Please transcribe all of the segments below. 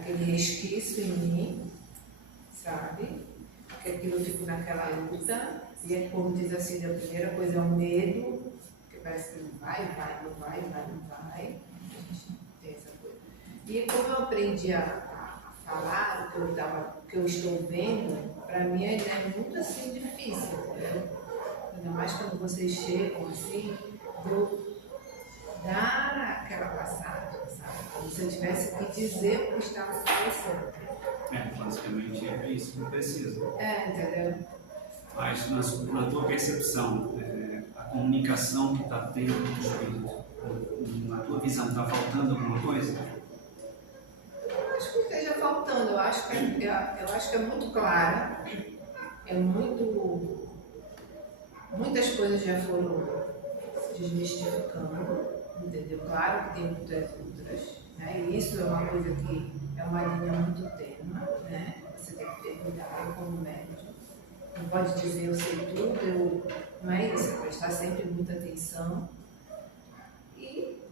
aquele resquício em mim, sabe? Que aquilo eu fico naquela luta, e é como diz assim, a primeira coisa é o medo, que parece que não vai, não vai. A gente tem essa coisa. E como eu aprendi a falar o que eu estou vendo, para mim é muito assim difícil, entendeu? Ainda mais quando vocês chegam assim, eu dar aquela passagem, sabe? Como se eu tivesse que dizer o que estava acontecendo. Basicamente é isso que precisa. Entendeu? Mas na tua percepção, a comunicação que está tendo com o espírito, na tua visão, está faltando alguma coisa? Eu acho que esteja faltando, eu acho que é muito clara, muitas coisas já foram se desmistificando, entendeu? Claro que tem muitas outras, né? E isso é uma coisa que é uma linha muito tênue, né? Você tem que ter cuidado como médium. Não pode dizer eu sei tudo, não é isso, é prestar sempre muita atenção. E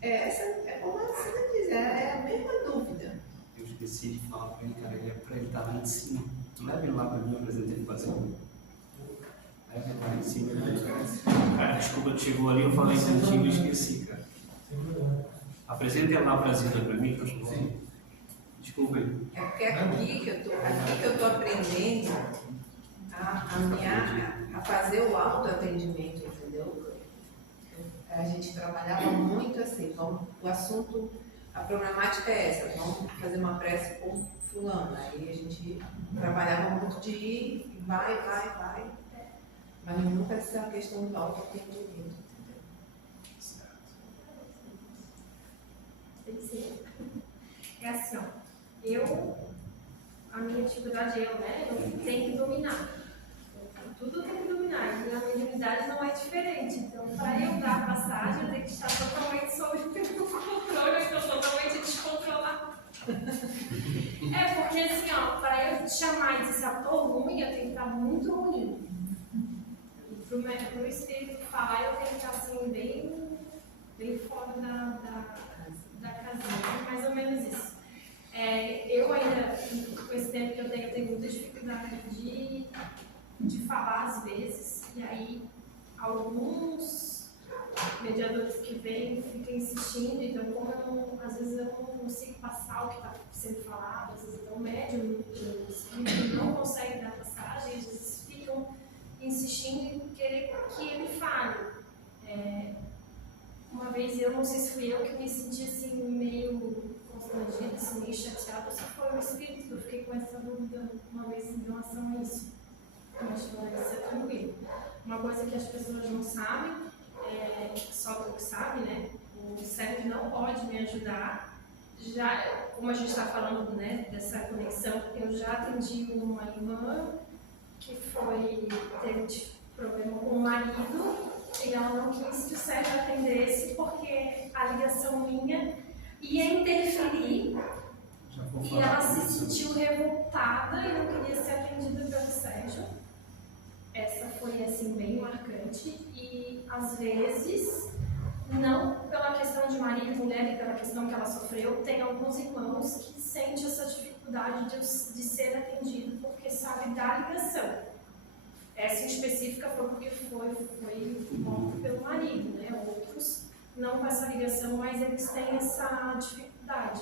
essa é como a Cida diz, é a mesma dúvida. Eu esqueci de falar para ele, cara, para ele estar lá em cima. Tu leva ele lá para mim, eu apresentei ele fazer um. Leva ele lá em cima, cara, desculpa, tu chegou ali, eu falei contigo e esqueci, cara. Apresenta ele lá para Zilda para mim, por favor. Desculpa aí. É porque é aqui que eu estou aprendendo a fazer o autoatendimento, entendeu? A gente trabalhava muito assim, o assunto, a problemática é essa, vamos fazer uma prece com fulano. Aí a gente trabalhava muito de ir, vai, mas nunca essa questão do autoatendimento, entendeu? Tem que ser. É assim, ó, a minha dificuldade eu tenho que dominar. Tudo tem que dominar, e a mediunidade não é diferente. Então, para eu dar a passagem, eu tenho que estar totalmente sob o controle, eu estou totalmente descontrolada. Porque assim, para eu te chamar e dizer assim, estou ruim, eu tenho que estar muito ruim. E para o espírito falar, eu tenho que estar assim, bem fora da casinha, mais ou menos isso. Eu ainda, com esse tempo que eu tenho muita dificuldade de falar às vezes, e aí alguns mediadores que vêm ficam insistindo, então como às vezes eu não consigo passar o que está sendo falado, às vezes o médium, o espírito não consegue dar passagem, às vezes ficam insistindo em querer que ele fale. Uma vez eu não sei se fui eu que me senti assim meio constrangida, assim, meio chateada, ou se foi o espírito que eu fiquei com essa dúvida uma vez em relação a isso. Mas vai ser tranquilo. Uma coisa que as pessoas não sabem, só Deus sabe, né? O cérebro não pode me ajudar. Já, como a gente está falando, né, dessa conexão, eu já atendi uma irmã que teve problema com o marido e ela não quis que o cérebro atendesse porque a ligação minha ia interferir e ela se sentiu revoltada e não queria ser atendida pelo Sérgio. Essa foi assim bem marcante e às vezes, não pela questão de marido e mulher e pela questão que ela sofreu, tem alguns irmãos que sentem essa dificuldade de ser atendido porque sabe da ligação. Essa em específica foi porque foi morto pelo marido, né? Outros não com essa ligação, mas eles têm essa dificuldade.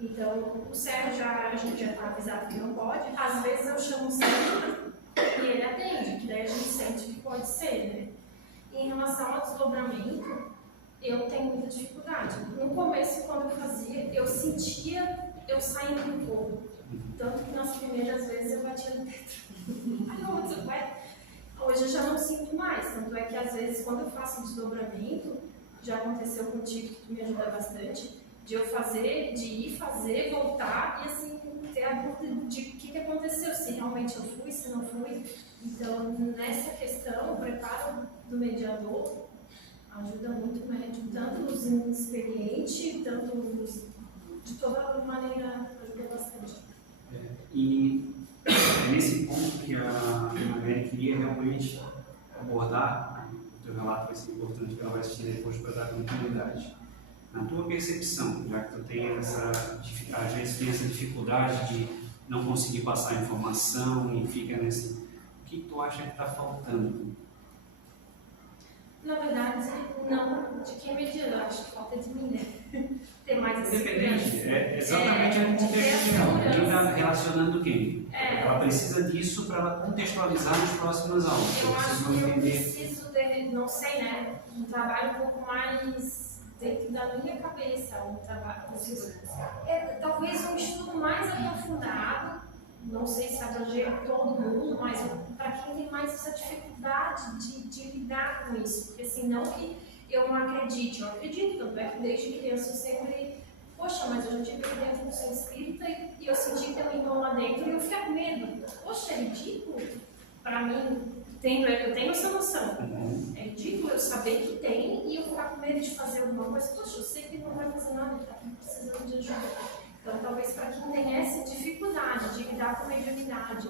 Então, o Sérgio a gente já está avisado que não pode, às vezes eu chamo o Sérgio e ele atende, que daí a gente sente que pode ser, né? E em relação ao desdobramento, eu tenho muita dificuldade. No começo, quando eu fazia, eu sentia eu saindo do corpo. Tanto que nas primeiras vezes eu batia no teto. Hoje eu já não sinto mais. Tanto é que às vezes, quando eu faço desdobramento, já aconteceu contigo, que tu me ajuda bastante, de eu fazer, de ir fazer, voltar e assim, ter a dúvida de o que aconteceu, se realmente eu fui, se não fui. Então, nessa questão, o preparo do mediador ajuda muito o médium, tanto os inexperientes, tanto os de toda maneira, ajuda bastante. E é nesse ponto que a Mary queria realmente abordar, o teu relato vai ser importante, que ela vai assistir depois para dar continuidade. Na tua percepção, já que tu tem essa dificuldade às vezes tem essa dificuldade de não conseguir passar a informação e fica nesse... O que tu acha que está faltando? Na verdade, não de quem mediando, acho que falta de mim, né? Ter mais essa Independente, segurança. é exatamente o contexto geral. Quem está relacionando quem? É. Ela precisa disso para ela contextualizar nas próximas aulas. Eu acho Vocês vão que eu entender. preciso de, não sei, né? Um trabalho um pouco mais dentro da minha cabeça, um trabalho com segurança. Talvez um estudo mais aprofundado, não sei se abranger todo mundo, mas para quem tem mais essa dificuldade de lidar com isso. Porque assim, não que eu não acredite, eu acredito, tanto é que desde criança eu sempre, poxa, mas eu já tive dentro do centro espírita e eu senti que tem um irmão lá dentro e eu fiquei com medo. Poxa, é ridículo para mim, eu tenho essa noção. É ridículo eu saber que tem e eu ficar com medo de fazer alguma coisa. Poxa, eu sei que ele não vai fazer nada, ele está precisando de ajuda. Então, talvez para quem tem essa dificuldade de lidar com a mediunidade,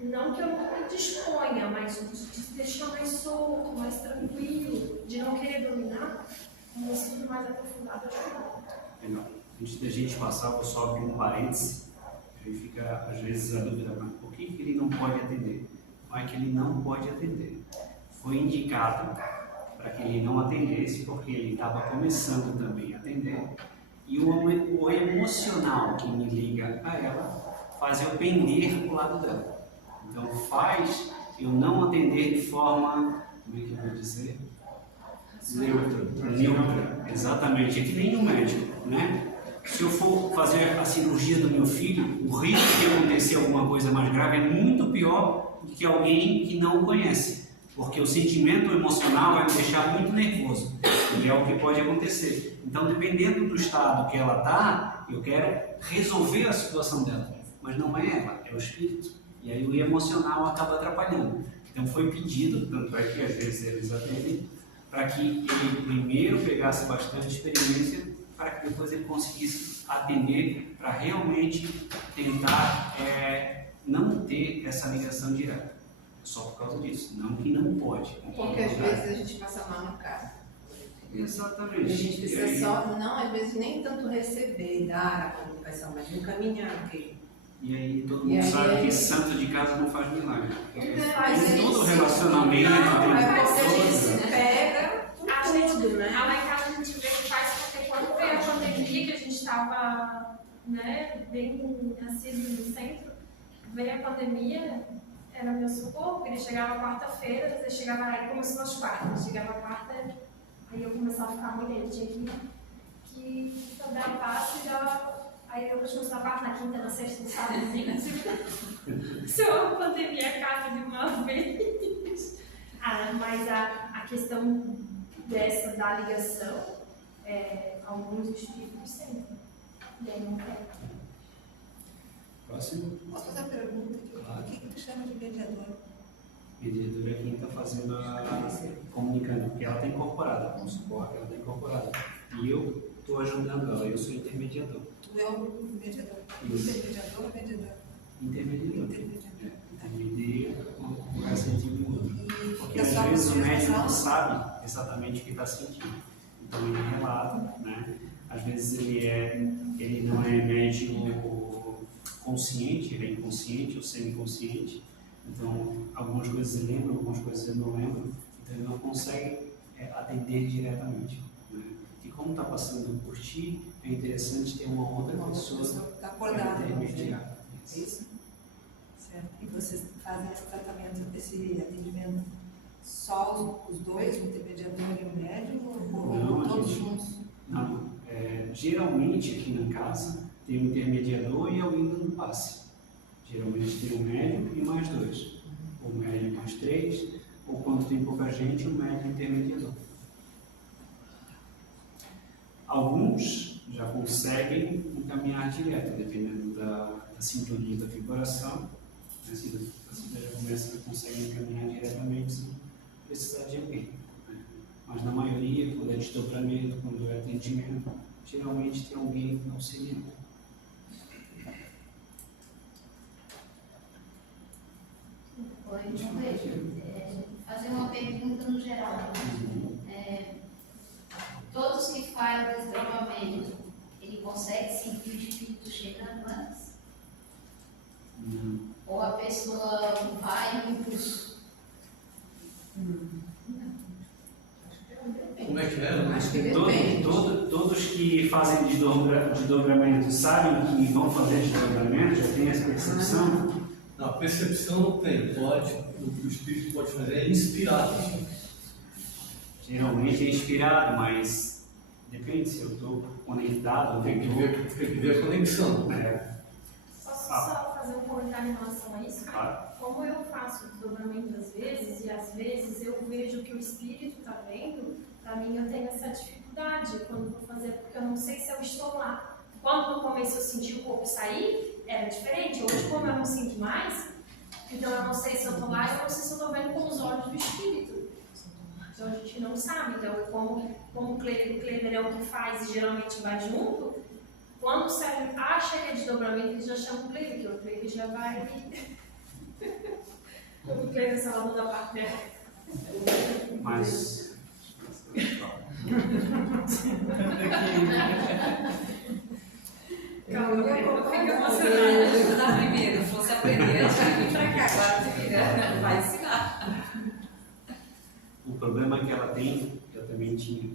não que eu não me disponha, mas de deixar mais solto, mais tranquilo, de não querer dominar, um estudo mais aprofundado ajuda. Legal. Antes da gente passar, vou só abrir um parêntese. Aí fica, às vezes, a dúvida, mas por que ele não pode atender? Não é que ele não pode atender. Foi indicado para que ele não atendesse, porque ele estava começando também a atender. E o emocional que me liga a ela faz eu pender para o lado dela. Então faz eu não atender de forma, como é que eu vou dizer? Neutra. Exatamente. É que nem no médico, né? Se eu for fazer a cirurgia do meu filho, o risco de acontecer alguma coisa mais grave é muito pior do que alguém que não o conhece. Porque o sentimento emocional vai me deixar muito nervoso. E é o que pode acontecer. Então, dependendo do estado que ela está, eu quero resolver a situação dela. Mas não é ela, é o espírito. E aí o emocional acaba atrapalhando. Então, foi pedido, tanto é que às vezes eles atendem, para que ele primeiro pegasse bastante experiência, para que depois ele conseguisse atender, para realmente tentar não ter essa ligação direta. Só por causa disso, não que não pode. Porque às vezes a gente passa mal no carro. Exatamente. A gente precisa só, não, às vezes nem tanto receber, dar a comunicação, mas encaminhar, ok? E aí todo mundo sabe que santo de casa não faz milagre. Faz Em todo isso. relacionamento Não, tem é porque a gente coisa. se pega por tudo, né? Lá em casa a gente vê que faz porque quando veio a pandemia, que a gente estava, né, bem assíduo no centro, veio a pandemia, era meu socorro, porque ele chegava quarta-feira, depois chegava aí, começou às quartas, chegava quarta, aí eu começava a ficar muito, ele tinha que dar a passo e dar, aí eu começou a parte na quinta, na sexta, no sábado, no domingo, se a pandemia acaba de uma vez. Mas a questão dessa, da ligação, alguns espíritos sempre, e aí não quer. Próximo. Posso fazer uma pergunta aqui? Claro. O que chama de mediador? Mediador é quem está fazendo comunicando, porque ela está incorporada, vamos supor que ela está incorporada. E eu estou ajudando ela, eu sou intermediador. Tu é o mediador. Isso. Intermediador ou mediador? Intermediador. Intermediador. Intermedia com o sentido do outro. E Porque a às sua vezes o médico não aproximação? sabe exatamente o que está sentindo. Então ele relata, né? Às vezes ele não é médico consciente, ele é inconsciente ou semi-consciente. Então algumas coisas ele lembra, algumas coisas ele não lembra. Então ele não consegue atender diretamente. Né? E como está passando por ti, é interessante ter uma outra pessoa Está acordada. intermediar. É isso? Certo. E vocês fazem esse tratamento, esse atendimento só os dois, o intermediador e o médico, ou Não, a todos gente- juntos? Não, geralmente aqui na casa tem um intermediador e alguém dando passe. Geralmente tem um médico e mais dois. Ou médico mais três, ou quando tem pouca gente, um médico intermediador. Alguns já conseguem encaminhar direto, dependendo da sintonia da vibração. Se já começa a conseguir encaminhar diretamente sem precisar de alguém. Né? Mas na maioria, quando é desdobramento, quando é atendimento, geralmente tem alguém auxiliando. Oi, não vejo. Fazer uma pergunta no geral. Todos que fazem desdobramento, ele consegue sentir o espírito chegando antes? Hum. Ou a pessoa vai no impulso? Como é que é? Acho que depende. Todos que fazem desdobramento sabem que vão fazer desdobramento, já tem essa percepção? Não, a percepção não tem. Pode, o que o espírito pode fazer é inspirado. Geralmente é inspirado, mas depende se eu estou conectado. Tem que ver a conexão. Posso só fazer um comentário em relação a isso? Claro. Como eu faço o desdobramento às vezes, e às vezes eu vejo que o espírito está vendo, para mim eu tenho essa dificuldade quando vou fazer, porque eu não sei se eu estou lá. Quando no começo eu senti o corpo sair, era diferente. Hoje, como eu não sinto mais, então eu não sei se eu estou lá e eu não sei se eu estou vendo com os olhos do espírito. Então a gente não sabe. Então, como o Kleber é o que faz e geralmente vai junto, quando o cérebro acha que é desdobramento, ele já chama o Kleber, porque o Kleber já vai. O Kleber salvador da parte dela. Mas. Calma, eu vou dar primeiro, se fosse aprender, eu tinha que vir pra cá, agora vai ensinar. O problema que ela tem, eu também tinha.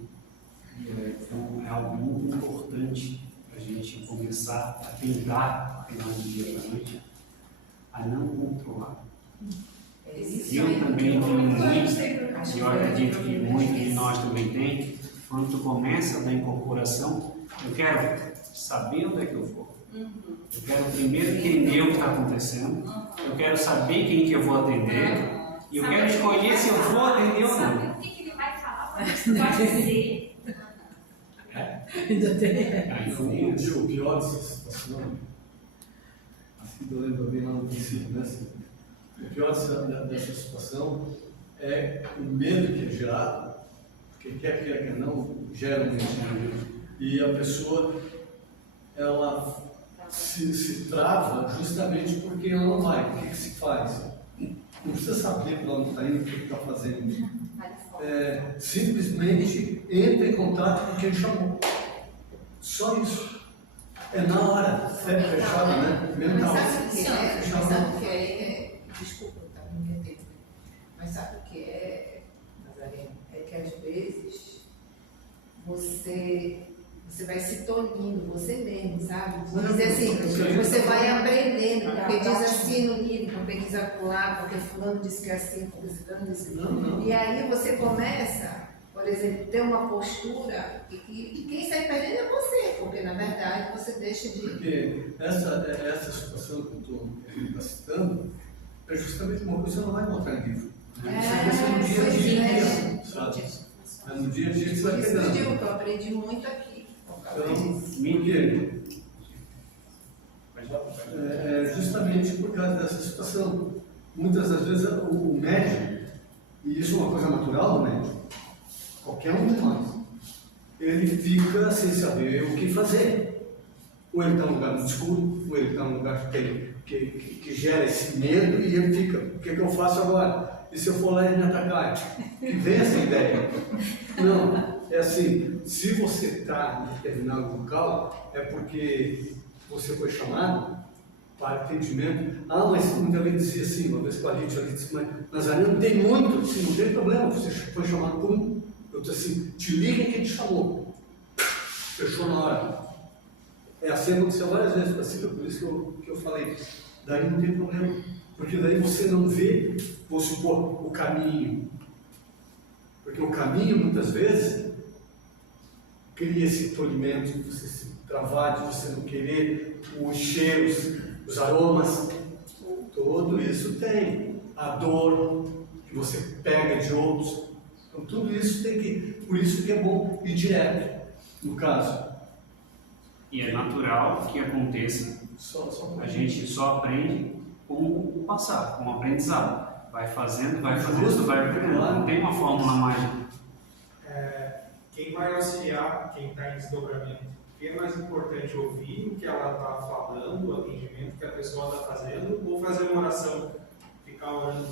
Então é algo muito importante para a gente começar a tentar, final do dia para a noite, a não controlar. Eu também tenho muito, e eu acredito que muitos de nós também tem. Quando tu começa da incorporação, eu quero saber onde é que eu vou. Eu quero primeiro entender o que está acontecendo. Eu quero saber quem que eu vou atender. E eu quero escolher se eu vou atender ou não. Sabe o que ele vai falar, para o que vai dizer. Ainda tem. A influência. O pior dessa situação, assim que eu lembro bem lá no princípio, né? O pior dessa situação é o medo que é gerado, porque quer que não, gera um medo. E a pessoa, ela se trava justamente porque ela não vai. O que se faz? Não precisa saber para onde está indo, o que está fazendo. Simplesmente entra em contato com quem chamou. Só isso. É na hora, fé fechada, né? Mental. Mas sabe o que é? Desculpa, tá me metendo. Mas sabe o que é, Nazareno? É que às vezes você vai se tolhindo, você mesmo, sabe? Diz assim, você vai aprendendo, porque diz assim no livro, porque diz acolá, porque fulano disse que é assim, porque fulano disse que não. E aí você começa, por exemplo, ter uma postura e quem sai perdendo é você, porque na verdade você deixa de... Porque essa situação que eu estou citando é justamente uma coisa que você não vai encontrar em livro. Isso é no dia a dia, sabe? É no dia a dia que você vai Por isso que eu pegando. digo que eu aprendi muito aqui. Então, justamente por causa dessa situação. Muitas das vezes o médium, e isso é uma coisa natural do médium, qualquer um de nós, ele fica sem saber o que fazer. Ou ele está num lugar muito escuro, ou ele está num lugar que gera esse medo, e ele fica, o que eu faço agora? E se eu for lá e me atacar? Que vem essa ideia. Não, é assim, se você está em determinado local, é porque você foi chamado para atendimento. Ah, mas muita gente dizia assim, uma vez com a gente disse, mas Nazareno tem muito, assim, não tem problema, você foi chamado por um. Eu disse assim, te liga quem te chamou. Fechou na hora. É assim aconteceu várias vezes, assim, por isso que eu falei, daí não tem problema. Porque daí você não vê, vou supor, o caminho. Porque o caminho, muitas vezes, cria esse tolhimento de você se travar, de você não querer os cheiros, os aromas. Tudo isso tem. A dor que você pega de outros. Então, tudo isso tem que... Por isso que é bom ir direto, no caso. E é natural que aconteça. A gente só aprende com o passar, com o aprendizado. Vai fazendo, vai aprendendo. Não tem uma fórmula mágica. Quem vai auxiliar quem está em desdobramento? O que é mais importante, ouvir o que ela está falando, o atendimento que a pessoa está fazendo, ou fazer uma oração, ficar orando?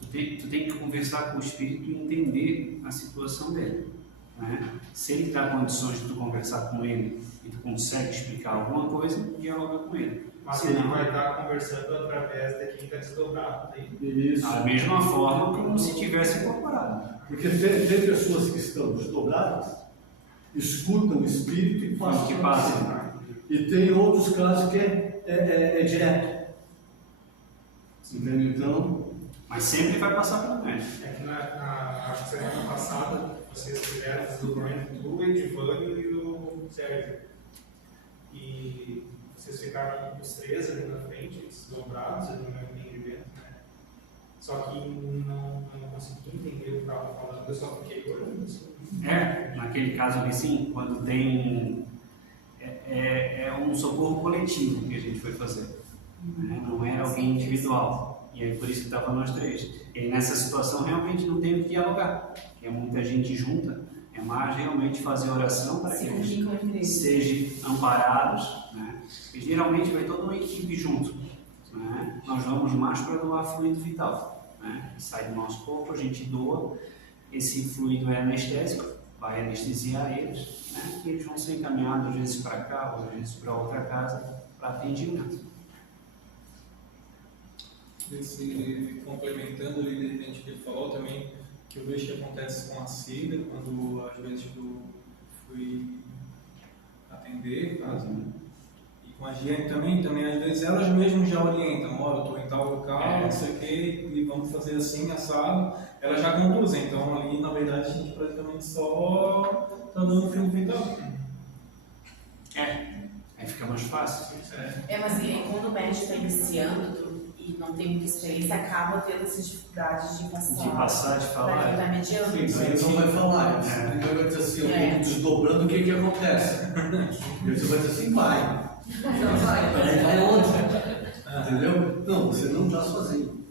Tu tem que conversar com o espírito e entender a situação dele. né? Se ele dá condições de tu conversar com ele e tu consegue explicar alguma coisa, dialoga com ele. Mas ele vai estar conversando através de quem está desdobrado. Né? Isso. Da mesma forma como se tivesse incorporado. Porque tem pessoas que estão desdobradas, escutam o espírito e passam. Que passa. E tem outros casos que é direto. Entendeu? Então, Mas sempre vai passar pelo médico. É que acho que semana passada vocês tiveram o desdobramento do Edivânio e o Sérgio. E vocês ficaram os três ali na frente, desdobrados, no meu entendimento, né? Só que não consegui entender o que estava falando, eu só fiquei olhando assim. Naquele caso ali sim, quando tem um socorro coletivo que a gente foi fazer, né? Não era alguém individual, e aí por isso que estava nós três. E nessa situação realmente não tem o que dialogar, porque é muita gente junta, é mais realmente fazer oração para que eles sejam amparados, né? E geralmente vai toda uma equipe junto, né? Nós vamos mais para doar fluido vital, né? Sai do nosso corpo, a gente doa, esse fluido é anestésico, vai anestesiar eles, né? E eles vão ser encaminhados às vezes para cá, ou às vezes para outra casa, para atendimento. Complementando ali, de repente, o que ele falou também, que eu vejo que acontece com a Cida, quando às vezes eu fui atender, caso, né? E com a Giane também às vezes elas mesmas já orientam, eu estou em tal local, não sei o que, e vamos fazer assim, assado, elas já conduzem, então ali na verdade a gente praticamente só está dando fio vital. Aí fica mais fácil. Mas quando o médico está iniciando e não tem muita experiência, acaba tendo essas dificuldades de passar, de falar. da mediana. aí não vai falar. Primeiro vai dizer assim, eu estou desdobrando, o que acontece? E você vai dizer assim, vai. Vai onde? Entendeu? Não, você não está sozinho.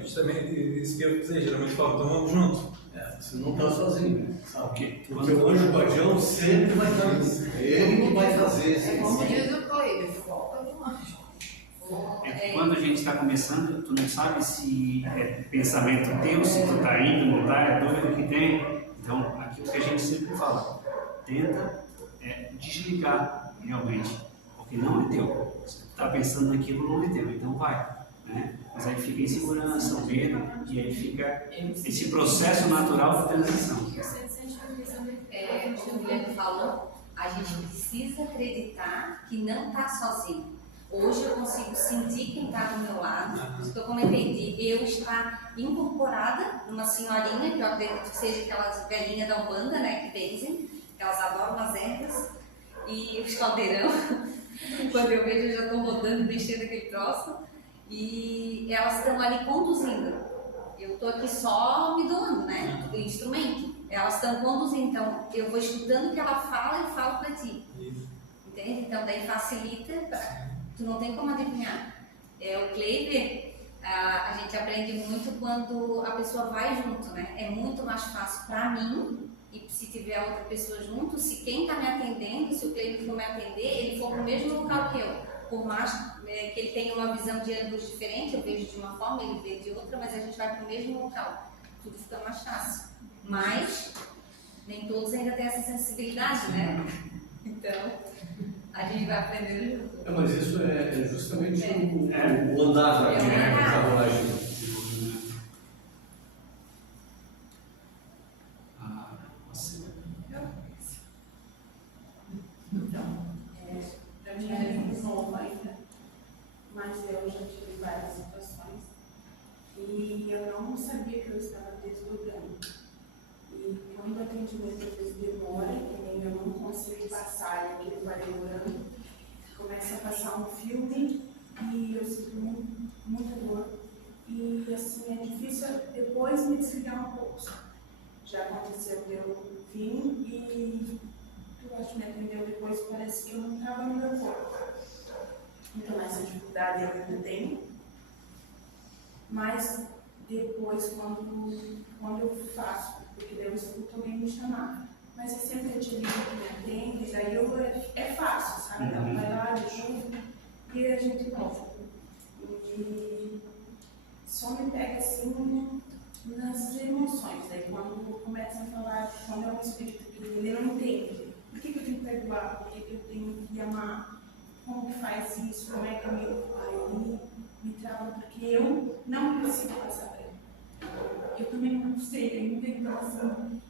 Justamente isso que eu ia dizer, geralmente falo, então vamos junto. Você não está sozinho, sabe? Porque Porque o anjo guardião sempre vai estar ali. É ele que vai fazer esse Como diz o Cleide, foca no anjo. Quando a gente está começando, tu não sabe se é pensamento teu, se tu está indo, não está, é doido que tem. Então, aquilo que a gente sempre fala, tenta desligar realmente, porque não é teu. Se tu está pensando naquilo, não é teu, então vai. Né? Mas aí fica insegurança, medo, e aí fica esse processo natural de transição. O que o Guilherme falou, a gente precisa acreditar que não está sozinho. Hoje eu consigo sentir quem está do meu lado, isso que eu comentei, de eu estar incorporada numa senhorinha, que eu acredito que seja aquelas velhinhas da Umbanda, né, que benzem, que elas adoram as ervas, e os caldeirão. Quando eu vejo, eu já estou rodando, mexendo aquele troço, e elas estão ali conduzindo. Eu estou aqui só me doando, né, o instrumento. Elas estão conduzindo, então eu vou escutando o que ela fala e falo para ti. Entende? Então daí facilita, tu não tem como adivinhar. O Cleiber, a gente aprende muito quando a pessoa vai junto, né? É muito mais fácil para mim, e se tiver outra pessoa junto, se quem está me atendendo, se o Cleiber for me atender, ele for para o mesmo local que eu. Por mais que ele tenha uma visão de ângulos diferente, eu vejo de uma forma, ele vê de outra, mas a gente vai para o mesmo local. Tudo fica mais fácil. Mas nem todos ainda têm essa sensibilidade, né? Então, a gente vai aprendendo junto. Mas isso é justamente o andar da carruagem. Para mim é muito novo ainda, mas eu já tive várias situações e eu não sabia que eu estava desdobrando. E quando o atendimento às vezes demora, que nem eu não consigo passar e aquilo vai demorando, começa a passar um filme e eu sinto muita dor. E assim, é difícil depois me desligar um pouco. Já aconteceu de eu vim e tu acho que me atendeu depois, parece que eu não estava no meu corpo. Então essa dificuldade eu ainda tenho. Mas depois, quando eu faço, porque eu escuto alguém me chamar, mas é sempre a tia que me atende, daí é fácil, sabe? Ela vai lá, eu junto e a gente volta. E só me pega assim nas emoções. Aí quando começa a falar, quando é um espírito que ele não entende, por que eu tenho que perdoar? Por que eu tenho que amar? Como que faz isso? Como é que aí me trava? Porque eu não consigo passar para ele. Eu também não sei ainda, então assim,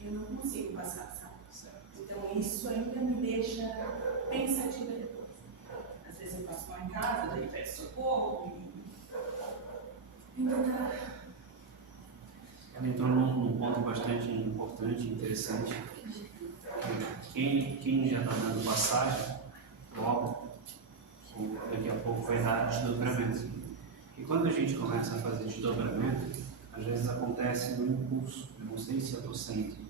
eu não consigo passar, sabe? Então isso ainda me deixa pensativa depois. Às vezes eu passo mal em casa, daí peço socorro e Ela entrou num ponto bastante importante e interessante. Quem já está dando passagem, logo, ou daqui a pouco vai dar desdobramento. E quando a gente começa a fazer desdobramento, às vezes acontece um impulso, eu não sei se eu estou sentindo.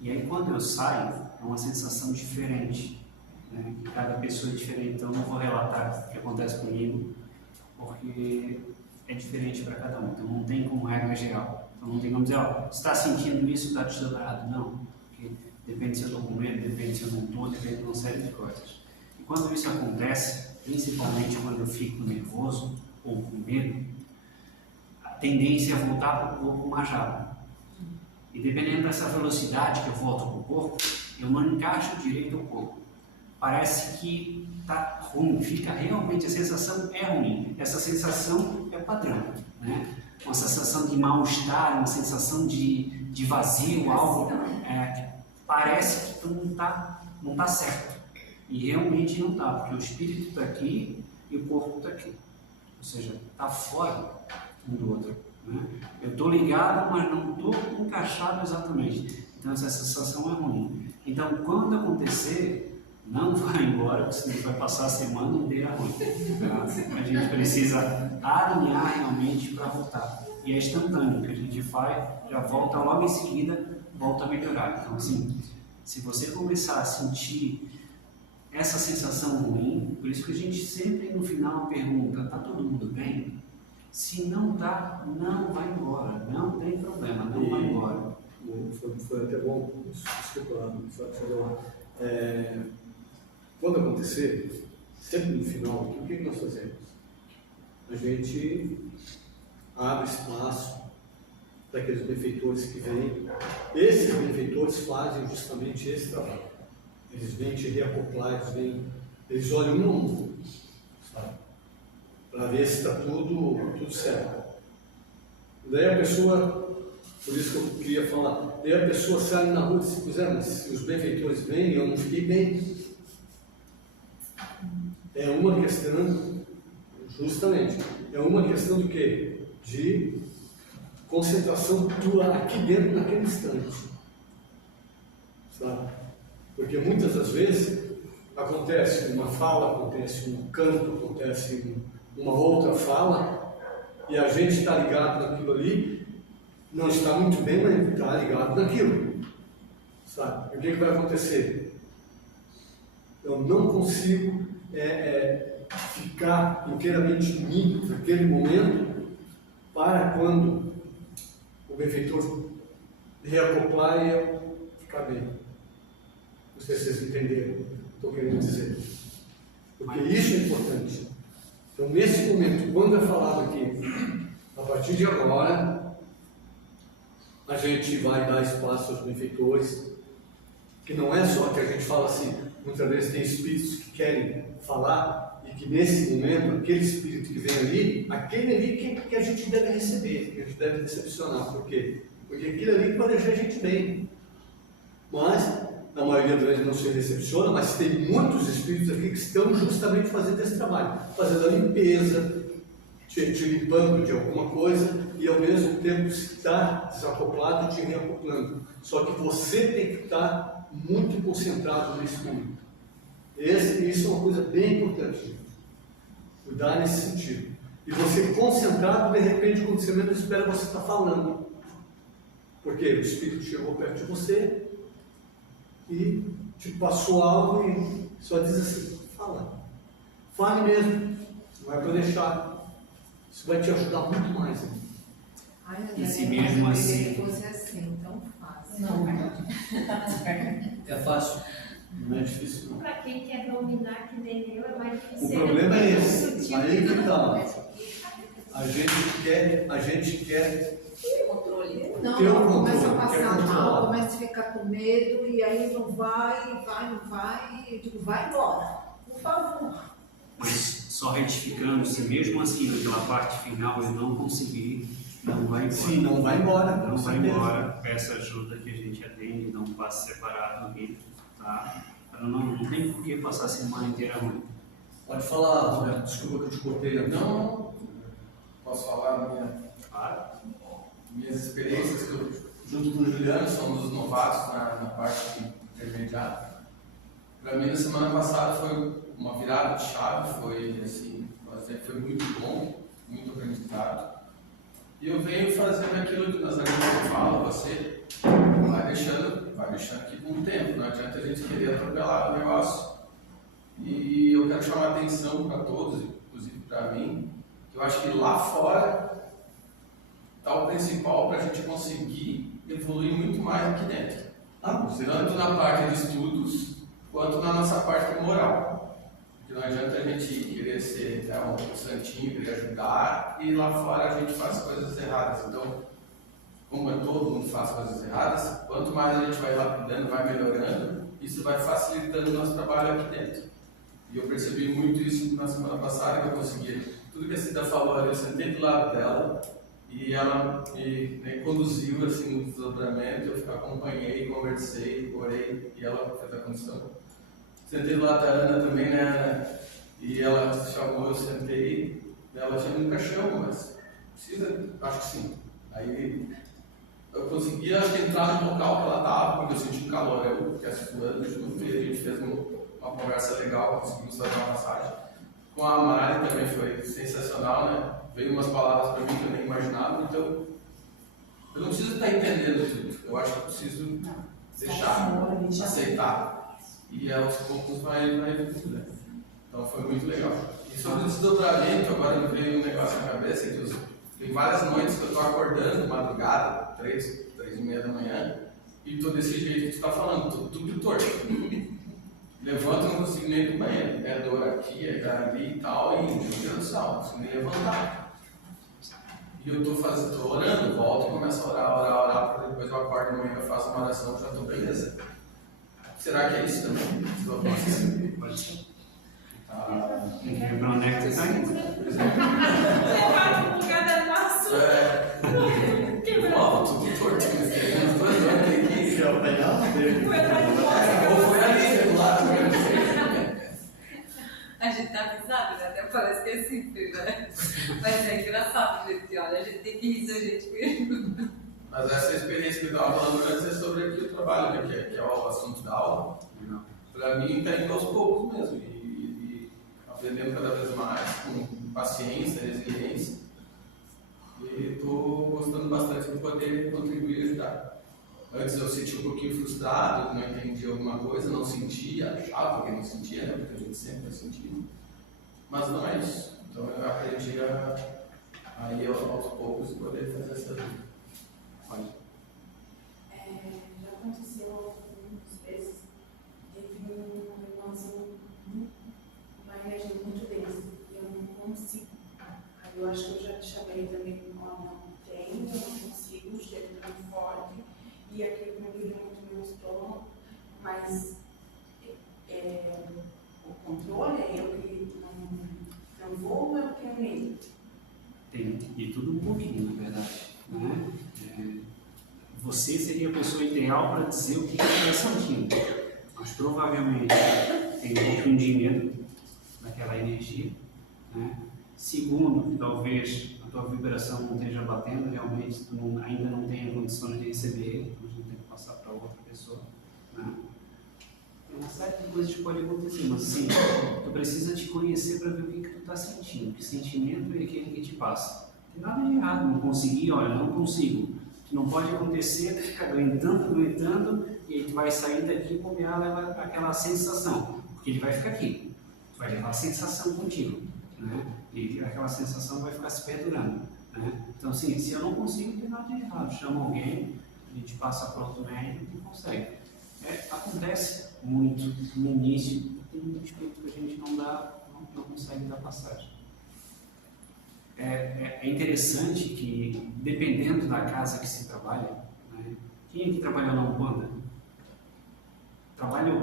E aí quando eu saio, é uma sensação diferente. Né? Cada pessoa é diferente, então eu não vou relatar o que acontece comigo, porque é diferente para cada um, então não tem como regra geral. Então não tem como dizer, ó, você está sentindo isso, está desdobrado. Não, porque depende se eu estou com medo, depende se eu não estou, depende de uma série de coisas. E quando isso acontece, principalmente quando eu fico nervoso ou com medo, a tendência é voltar para o corpo mais rápido. E dependendo dessa velocidade que eu volto para o corpo, eu não encaixo direito o corpo. Parece que está ruim, fica realmente, a sensação é ruim. Essa sensação é padrão, né? Uma sensação de mal-estar, uma sensação de vazio, algo. Parece que não está certo. E realmente não está, porque o espírito está aqui e o corpo está aqui. Ou seja, está fora um do outro. Né? Eu estou ligado, mas não estou encaixado exatamente. Então essa sensação é ruim. Então quando acontecer, não vai embora, porque senão vai passar a semana inteira ruim. Tá? A gente precisa alinhar realmente para voltar. E é instantâneo, o que a gente faz, já volta logo em seguida, volta a melhorar. Então assim, se você começar a sentir essa sensação ruim, por isso que a gente sempre no final pergunta, está todo mundo bem? Se não está, não vai embora, não tem problema, não vai embora. Foi até bom, desculpa, quando acontecer, sempre no final, o que nós fazemos? A gente abre espaço para aqueles benfeitores que vêm. Esses benfeitores fazem justamente esse trabalho. Eles vêm te reacoplar, eles olham um a um, sabe? Para ver se está tudo certo. Daí a pessoa, por isso que eu queria falar, daí a pessoa sai na rua e se puser, mas se os benfeitores vêm, eu não fiquei bem. É uma questão, justamente, é uma questão do quê? De concentração tua aqui dentro, naquele instante. Sabe? Porque muitas das vezes acontece uma fala, acontece um canto, acontece uma outra fala, e a gente está ligado naquilo ali, não está muito bem, mas está ligado naquilo. Sabe? E o que vai acontecer? Eu não consigo ficar inteiramente em mim naquele momento, para quando o benfeitor reacoplar e eu ficar bem. Não sei se vocês entenderam o que estou querendo dizer. Porque isso é importante. Então, nesse momento, quando é falado aqui, a partir de agora, a gente vai dar espaço aos benfeitores, que não é só que a gente fala assim, muitas vezes tem espíritos que querem falar, e que nesse momento, aquele espírito que vem ali, aquele ali que a gente deve receber, que a gente deve recepcionar. Por quê? Porque aquele ali pode deixar a gente bem. Mas, na maioria das vezes não se recepciona, mas tem muitos espíritos aqui que estão justamente fazendo esse trabalho, fazendo a limpeza, te limpando de alguma coisa, e ao mesmo tempo estar desacoplado e te reacoplando. Só que você tem que estar muito concentrado nesse momento. Isso é uma coisa bem importante, gente. Cuidar nesse sentido. E você concentrado, de repente, quando você menos espera, você está falando. Porque o Espírito chegou perto de você e te passou algo e só diz assim, fala. Fale mesmo. Não é para deixar. Isso vai te ajudar muito mais. Hein? Ai, E se mesmo assim... Se fosse assim, tão fácil. Não, É fácil. Não é difícil, não. Para quem quer dominar que nem eu, é mais difícil. O problema é esse. Sutil. Aí que está. A gente quer Não, ter o não, controle, começa a quer passar mal, controlar. começa a ficar com medo e aí não vai, e eu digo, vai embora, por favor. Mas só retificando, se mesmo assim naquela parte final ele não conseguir, não vai embora. Sim, não vai embora. Não com vai certeza. embora, peça ajuda que a gente atende, não passe separado aqui, tá? Não tem por que passar a semana inteira ruim. Pode falar, Roberto, desculpa que eu te cortei. Não, posso falar Claro. minhas experiências, que eu, junto com o Juliano, somos os novatos na parte intermediária. Para mim, na semana passada foi uma virada de chave, foi assim, foi muito bom, muito aprendizado. E eu venho fazendo aquilo que nas agências eu falo, você vai deixando aqui com o tempo, não adianta a gente querer atropelar o negócio. E eu quero chamar a atenção para todos, inclusive para mim, que eu acho que lá fora está o principal para a gente conseguir evoluir muito mais aqui dentro. Tanto na parte de estudos, quanto na nossa parte moral. Porque não adianta a gente querer ser um santinho, querer ajudar, e lá fora a gente faz coisas erradas. Então, como todo mundo faz coisas erradas, quanto mais a gente vai lapidando, vai melhorando, isso vai facilitando o nosso trabalho aqui dentro. E eu percebi muito isso na semana passada, que eu consegui. Tudo que a Cida falou ali, eu sentei do lado dela, e ela me conduziu assim, no desdobramento, eu acompanhei, conversei, orei, e ela fez a condição. Sentei do lado da Ana também, né, Ana? E ela chamou, eu sentei, ela tinha no caixão, mas precisa, acho que sim. Aí eu consegui, acho que entrar no local que ela estava, porque eu senti um calor, eu fiquei suando junto, e a gente fez uma conversa legal, conseguimos fazer uma massagem. Com a Mari também foi sensacional, né? Veio umas palavras para mim que eu nem imaginava, então eu não preciso estar entendendo tudo, eu acho que eu preciso deixar, aceitar. E aos poucos vai tudo, né? Então foi muito legal. E sobre o desdobramento, agora me veio um negócio na cabeça, que tem várias noites que eu estou acordando, madrugada, 3h30 da manhã, e estou desse jeito que tu está falando, estou tudo torto. Levanto e não consigo nem ir pro banheiro. É dor aqui, é ali e tal, e meu Deus do céu, não consigo nem levantar. E eu estou orando, volto e começo a orar, para depois eu acordo de manhã, eu faço uma oração, já estou beleza. Será que é isso também? Pode ser. Tem que lembrar onde é que você está indo. Levar no lugar da massa. Tudo torto, mas duas horas tem que ir. Ou foi ali, do lado mesmo. A gente tá avisado, né? Até parece que é simples, né? Mas é engraçado, gente. Olha, a gente tem que rir da gente mesmo. Mas essa experiência que eu estava falando antes é sobre aqui o trabalho, né? Que é o assunto da aula. Para mim, está indo aos poucos mesmo. E aprendendo cada vez mais, com paciência, resiliência. E estou gostando bastante de poder contribuir e ajudar. Antes eu sentia um pouquinho frustrado, não entendia alguma coisa, não sentia, achava que não sentia, né? Porque a gente sempre sentia. Mas não é isso. Então eu aprendi a ir aos poucos e poder fazer essa vida. Pode. Já aconteceu algumas vezes de vir um irmãozinho, uma energia muito densa, e eu não consigo. Aí eu acho que eu já te chamei também, não tenho, eu não consigo, chego muito forte, e aquilo me brilha muito meu estômago, mas o controle é eu que não vou, ou eu tenho medo? Tem, e tudo um pouquinho, na verdade. Né? Você seria a pessoa ideal para dizer o que você está sentindo, mas provavelmente tem um pouquinho de medo daquela energia. Né? Segundo, que talvez a tua vibração não esteja batendo, realmente tu ainda não tenha condições de receber, então a gente tem que passar para outra pessoa. Né? Tem uma série de coisas que podem acontecer, mas assim, tu precisa te conhecer para ver o que tu está sentindo, que sentimento é aquele que te passa. Não tem nada de errado, não consegui, olha, não consigo. Que não pode acontecer, tu fica aguentando, e aí tu vai sair daqui e comer aquela sensação, porque ele vai ficar aqui, tu vai levar a sensação contigo, né? E aquela sensação vai ficar se perdurando, né? Então assim, se eu não consigo, não tem nada de errado, chama alguém, a gente passa para outro médico e consegue. Acontece muito no início, tem muito espírito que a gente não consegue dar passagem. É interessante que, dependendo da casa que se trabalha, né? Quem aqui trabalhou na Umbanda? Trabalhou?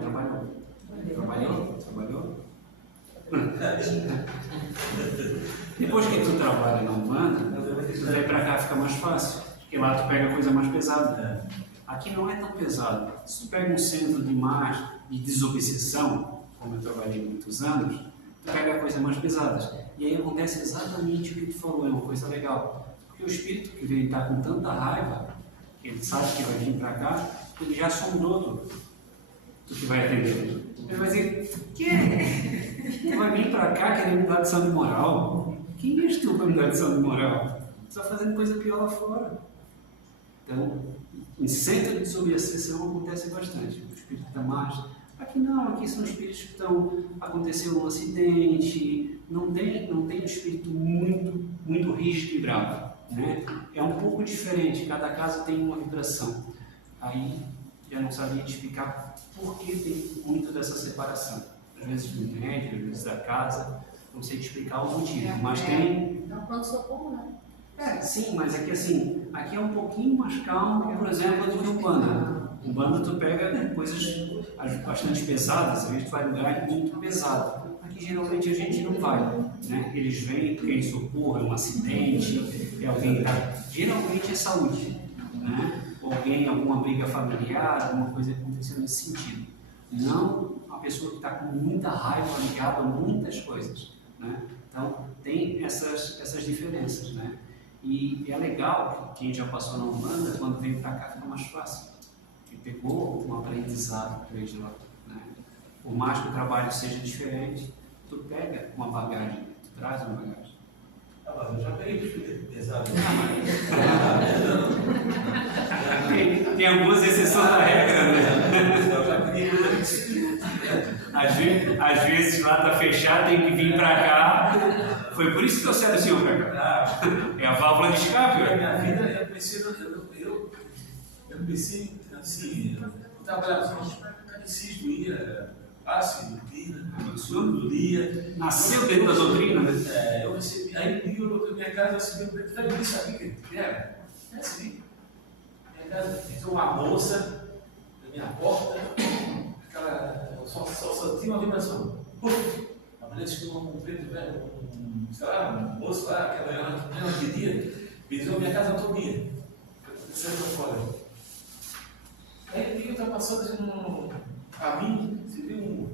Depois que tu trabalha na Umbanda, tu vem pra cá, fica mais fácil, porque lá tu pega coisa mais pesada. Aqui não é tão pesado. Se tu pega um centro de desobsessão, como eu trabalhei muitos anos, tu pega coisas mais pesadas. E aí acontece exatamente o que tu falou, é uma coisa legal. Porque o espírito que vem estar com tanta raiva, que ele sabe que vai vir para cá, ele já sondou tu que vai atender. Ele vai dizer, tu vai vir para cá querendo me dar lição de moral? Quem és tu para me dar lição de moral? Tu está fazendo coisa pior lá fora. Então, em centro de desobsessão acontece bastante. O espírito está mais... Aqui não, aqui são espíritos que aconteceu um acidente, não tem um espírito muito rígido e bravo, né? É um pouco diferente, cada casa tem uma vibração. Aí já não sabia explicar por que tem muito dessa separação. Às vezes do médico, às vezes da casa, não sei explicar o motivo, mas tem... Então, quando socorro, né? Sim, mas aqui assim, aqui é um pouquinho mais calmo, por exemplo, do que o Umbanda. Umbanda tu pega coisas bastante pesadas, às vezes tu vai em lugar muito pesado. Aqui geralmente a gente não vai, né? Eles vêm porque em socorro, é um acidente, é alguém que tá... Geralmente é saúde, né? Ou alguém, alguma briga familiar, alguma coisa que aconteceu nesse sentido. Não a pessoa que está com muita raiva ligada a muitas coisas, né? Então tem essas diferenças, né? E é legal que quem já passou na Umbanda, quando vem para cá fica mais fácil. Pegou um aprendizado que veio de lá, né? Por mais que o trabalho seja diferente, tu pega uma bagagem, tu traz uma bagagem. Mas eu já peguei pesado. Tem algumas exceções da regra, né? Eu já peguei. Às vezes lá tá fechado, tem que vir para cá. Foi por isso que eu saí do senhor para cá. É a válvula de escape. Na minha vida, eu pensei assim, eu trabalhava com catecismo, ia, ácido, lia. Nasceu dentro da doutrina, né? Eu recebi, aí na minha casa eu recebi, eu nem sabia o que era. É assim. Minha casa, entrou uma moça na minha porta, só tinha uma vibração. A mulher disse que um preto velho, sei lá, um moço lá, aquela ela queria, visou minha casa todo dia. Saiu para fora. Aí o que está passando assim, no caminho, você viu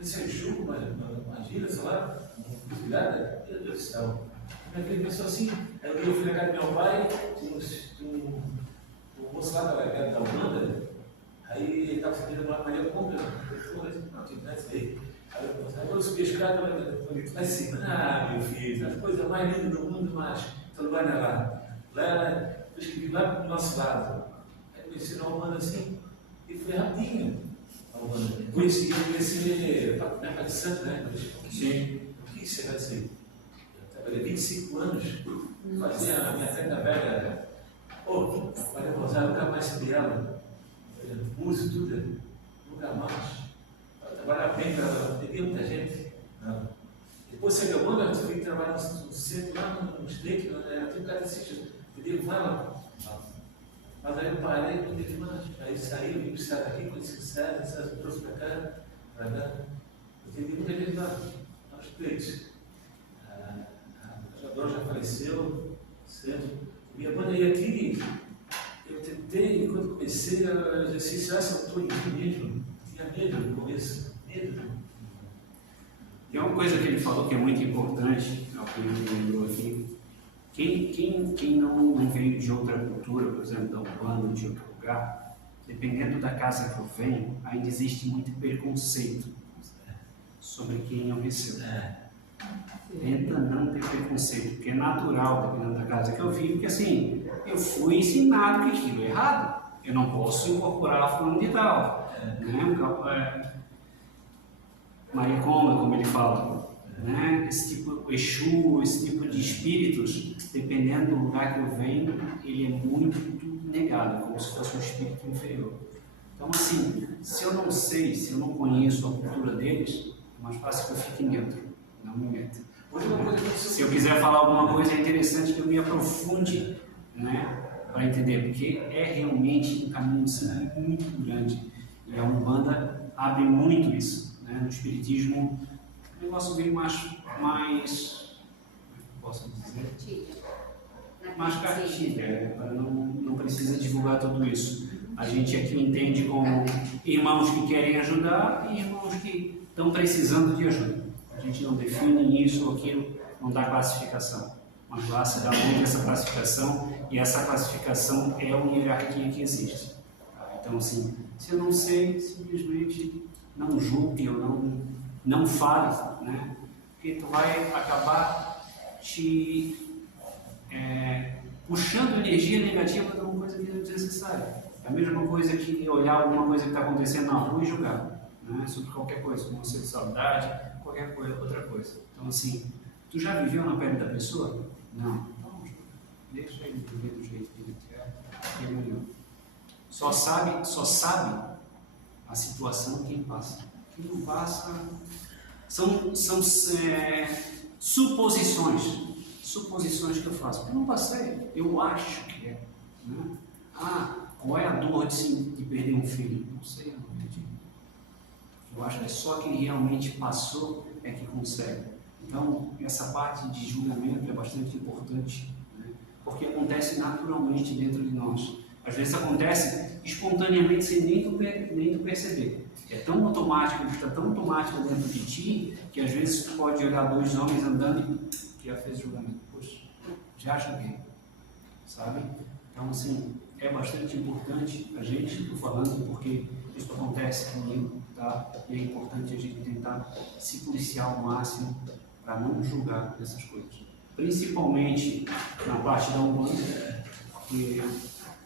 esse enxugo, uma gira, sei lá, uma virada, meu Deus do céu. Minha filha pensou assim, aí eu fui na casa do meu pai, tinha um moço lá da Umbanda, aí ele estava sentindo uma Maria Compra, não tinha nada isso aí. Aí eu falei, eu subi a escada, assim, meu filho, a coisa mais linda do mundo, mas tu não vai lá. Lá, eu escrevi lá do nosso lado. Conheci na Umbanda assim, e foi rapidinho. Conheci na de Santo, né? Sim. O que você vai dizer? Eu trabalhei 25 anos, fazia a minha frente velha. Maria Rosário, nunca mais se ela. Música, tudo, nunca mais. Eu trabalhava bem, peguei muita gente. Não. Depois você acabou, eu fui trabalhar no centro, lá no Steak, era tipo catecista. Peguei com ela. Mas aí eu parei e não teve mais. Aí saí, vim para o César aqui, conheci o César me trouxe para cá. Eu tive muita gente lá, aos pleitos. A Dora já faleceu, cedo. Minha banda ia aqui, eu tentei, quando comecei o exercício, essa altura de mesmo, tinha medo no começo, medo. Tem uma coisa que ele falou que é muito importante, é o que ele lembrou aqui. Quem não veio de outra cultura, por exemplo, da Umbanda, de outro lugar, dependendo da casa que eu venho, ainda existe muito preconceito sobre quem eu recebo. Tenta não ter preconceito, porque é natural, dependendo da casa que eu vivo, porque assim, eu fui ensinado que aquilo é errado. Eu não posso incorporar fulano de tal. Maria Conda, como ele fala. Né? Esse tipo, Exu, esse tipo de espíritos, dependendo do lugar que eu venho, ele é muito negado, como se fosse um espírito inferior. Então, assim, se eu não sei, se eu não conheço a cultura deles, é mais fácil que eu fique neutro, não me meto. Hoje uma coisa que Se eu quiser falar alguma coisa, é interessante que eu me aprofunde, né, para entender, porque é realmente um caminho assim, muito grande. E a Umbanda abre muito isso, né? No Espiritismo, o negócio veio mais posso dizer? Mais cartilha, para não precisa divulgar tudo isso. A gente aqui entende como irmãos que querem ajudar e irmãos que estão precisando de ajuda. A gente não define isso ou aquilo, não dá classificação. Mas lá se dá muito essa classificação, e essa classificação é uma hierarquia que existe. Então, assim, se eu não sei, simplesmente não julgue ou não fale, né? Porque tu vai acabar te puxando energia negativa de uma coisa que não é desnecessária. É a mesma coisa que olhar alguma coisa que está acontecendo na rua e julgar, né? Sobre qualquer coisa, homossexualidade, qualquer coisa, outra coisa. Então, assim, tu já viveu na pele da pessoa? Não. Então, deixa ele viver do jeito que ele quer, que é melhor. Só sabe a situação quem passa. Quem não passa são suposições que eu faço. Eu não passei, eu acho que é. Né? Qual é a dor de perder um filho? Não sei, eu não acredito. Eu acho que só quem realmente passou é que consegue. Então, essa parte de julgamento é bastante importante, né? Porque acontece naturalmente dentro de nós. Às vezes acontece espontaneamente sem nem tu perceber. É tão automático, está tão automático dentro de ti, que às vezes tu pode olhar dois homens andando e já fez julgamento. Poxa, já julguei, sabe? Então, assim, é bastante importante a gente, estou falando porque isso acontece comigo, tá? E é importante a gente tentar se policiar ao máximo para não julgar essas coisas. Principalmente na parte da Umbanda, porque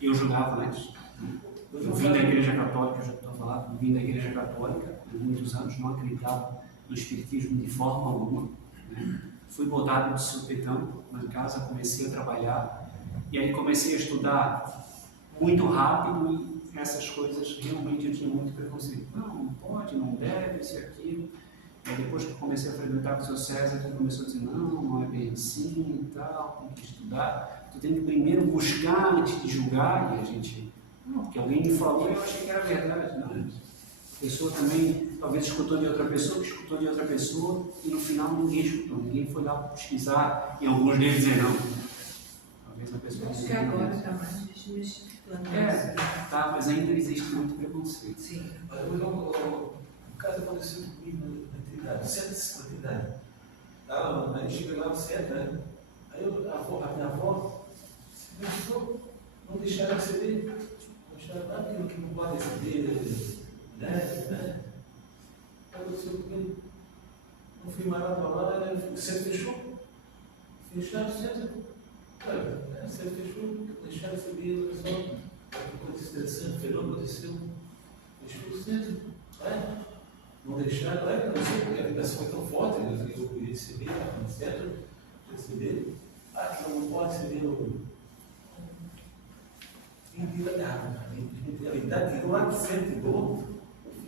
eu julgava antes. Eu vim da Igreja Católica, eu já estou falando, vim da Igreja Católica, por muitos anos, não acreditava no Espiritismo de forma alguma, né? Fui botado de supetão na casa, comecei a trabalhar, e aí comecei a estudar muito rápido, e essas coisas realmente eu tinha muito preconceito. Não pode, não deve, isso e aquilo. Aí depois que comecei a frequentar com o seu César, ele começou a dizer, não é bem assim e tal, tem que estudar, tu tem que primeiro buscar antes de julgar, e a gente... Não, porque alguém me falou e eu achei que era verdade. Não. A pessoa também, talvez escutou de outra pessoa, que escutou de outra pessoa, e no final ninguém escutou, ninguém foi lá pesquisar, e alguns deles dizer não. Talvez a pessoa... Acho que agora está mais desmistificando. Tá, mas ainda existe muito preconceito. Sim. O caso aconteceu comigo na Trindade, 150 a gente chega lá no centro, né? Aí a minha avó se deixou, não deixaram receber, não deixaram aquilo que não pode receber, né? Aí eu não fui mais lá para lá, o centro fechou, fecharam o centro, o centro fechou, não deixaram receber o pessoal, coisa estressante, fenômeno aconteceu, fechou o centro, não deixaram, não sei porque a vibração foi tão forte, eu queria receber, no centro, receber, que não pode receber o. Mentira de água, a realidade tirou lá do centro do outro,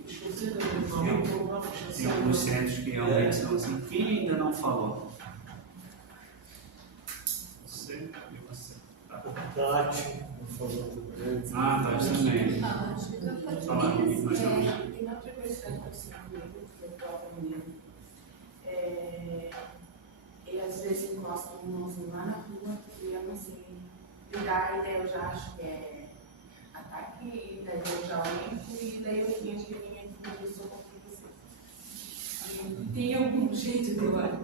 fechou o centro, tem alguns centros que realmente são assim. Quem ainda não falou? Você e você. Tati, não falou também. Tati também. Fala, nós estamos. Tem outra coisa que eu consigo ver, que eu próprio menino. Ele às vezes encosta um mãozinho lá na rua e eu não sei ligar, e daí eu já acho que é ataque, e daí eu já limpo, e daí eu finge que ninguém me socorro com você. Tem algum jeito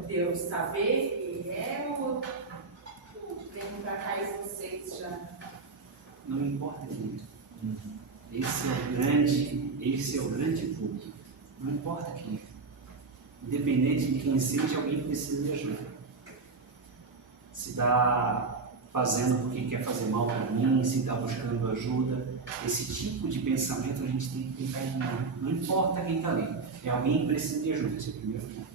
de eu saber que é, ou venho pra cá e vocês já. Não importa quem é. Esse é o grande público. Não importa quem é. Independente de quem seja, alguém precisa de ajuda. Se está fazendo porque quer fazer mal para mim, se está buscando ajuda, esse tipo de pensamento a gente tem que tentar eliminar. Não importa quem está ali. É alguém que precisa de ajuda. Esse é o primeiro ponto.